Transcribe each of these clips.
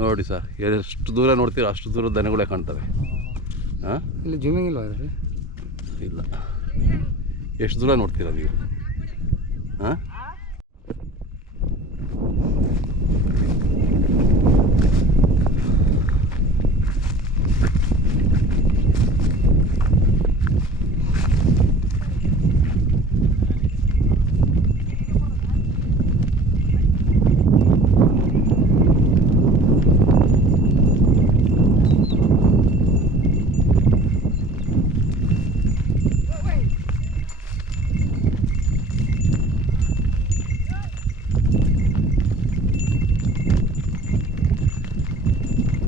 ನೋಡಿ ಸರ್, ಎಷ್ಟು ದೂರ ನೋಡ್ತೀರ ಅಷ್ಟು ದೂರ ದನಗಳೇ ಕಾಣ್ತವೆ. ಹಾಂ, ಇಲ್ಲಿ ಜಮೀನು ಇಲ್ವಾ ಅದರಲ್ಲಿ? ಇಲ್ಲ, ಎಷ್ಟು ದೂರ ನೋಡ್ತೀರ ನೀವು? ಹಾಂ,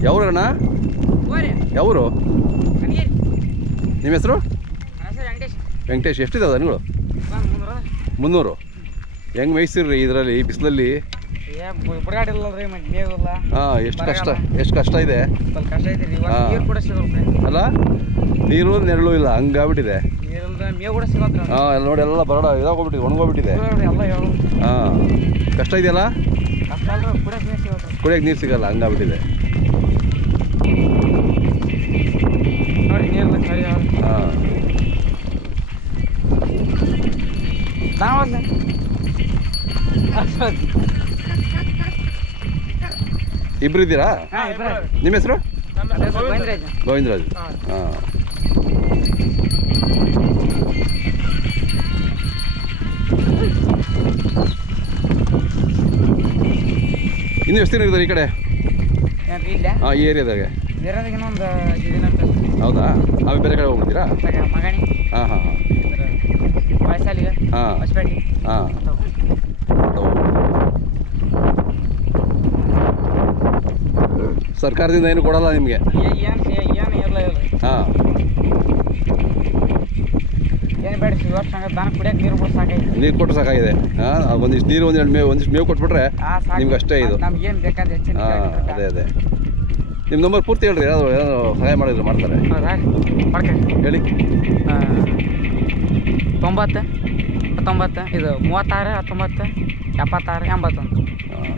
ಯಾವ್ರಣ್ಣ? ಯಾವರು? ನಿಮ್ಮ ಹೆಸರು? ವೆಂಕಟೇಶ್. ಎಷ್ಟಿದಾವೆ ದನಗಳು? 300. ಹೆಂಗೆ ಮೇಯಿಸ್ತೀರಿ ಇದರಲ್ಲಿ ಬಿಸಿಲಲ್ಲಿ? ಹಾಂ, ಎಷ್ಟು ಕಷ್ಟ ಇದೆ ಅಲ್ಲ? ನೀರು ನೆರಳು ಇಲ್ಲ, ಹಂಗಾಗ್ಬಿಟ್ಟಿದೆ. ಹಾಂ, ಎಲ್ಲ ನೋಡಿ, ಎಲ್ಲ ಬರಡ ಇದಾಗೋಗ್ಬಿಟ್ಟಿದೆ, ಒಣಗೋಗ್ಬಿಟ್ಟಿದೆ. ಹಾಂ, ಕಷ್ಟ ಇದೆಯಲ್ಲ, ಕುಡಿಯೋಕೆ ನೀರು ಸಿಗಲ್ಲ, ಹಂಗಾಗ್ಬಿಟ್ಟಿದೆ. ಹಾಂ, ಇಬ್ರು ಇದ್ದೀರಾ? ನಿಮ್ಮ ಹೆಸರು? ಗೋವಿಂದರಾಜ್. ಹಾಂ, ಇನ್ನು ಎಷ್ಟು ದಿನ ಇರ್ತಾರೆ ಈ ಕಡೆ? ಹಾಂ, ಈ ಏರಿಯಾದಾಗೆ? ಹೌದಾ? ನಾವು ಬೇರೆ ಕಡೆ ಹೋಗ್ಬಿಡ್ತೀರಾ? ಹಾಂ ಹಾಂ ಹಾಂ ಹಾಂ ಹಾಂ. ಸರ್ಕಾರದಿಂದ ಏನು ಕೊಡಲ್ಲ ನಿಮಗೆ? ಹಾಂ, ನೀರು ಕೊಟ್ಟರೆ ಸಾಕಾಗಿದೆ. ಹಾಂ, ಒಂದಿಷ್ಟು ನೀರು, ಒಂದಿಷ್ಟು ಮೇವು ಕೊಟ್ಬಿಟ್ರೆ ನಿಮ್ಗೆ ಅಷ್ಟೇ ಇದು. ಹಾಂ, ಅದೇ. ನಿಮ್ಮ ನಂಬರ್ ಪೂರ್ತಿ ಹೇಳ್ರಿ, ಏನಾದರೂ ಸಹಾಯ ಮಾಡಿದ್ರೆ ಮಾಡ್ತಾರೆ. ಹೇಳಿ. 90 19 ಇದು 36 19 76 81. ಹಾಂ.